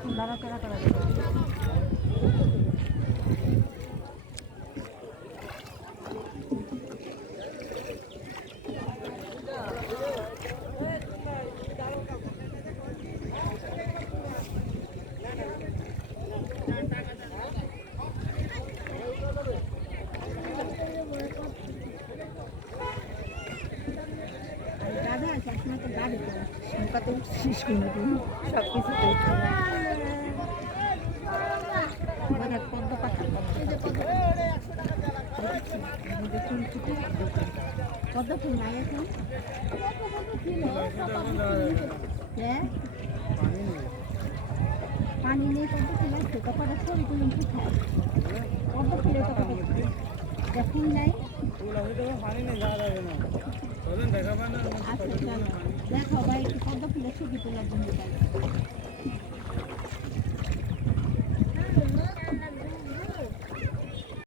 তুমি লড়াচড়া করে করে নৌকা তো উঠছিস কোনোদিন সব কিছু পদ্ম পাতা ফুল পদ্ম ফুল নাই এখন হ্যাঁ পানি নেই পদ্ম ফুল আছে ছড়ি তুলে ফুটায় পদ্ম ফুলে তো কত দেখ ফুল নাই চলো দেখো ভাই একটু পদ্ম ফুলের ছবি তোলার জন্য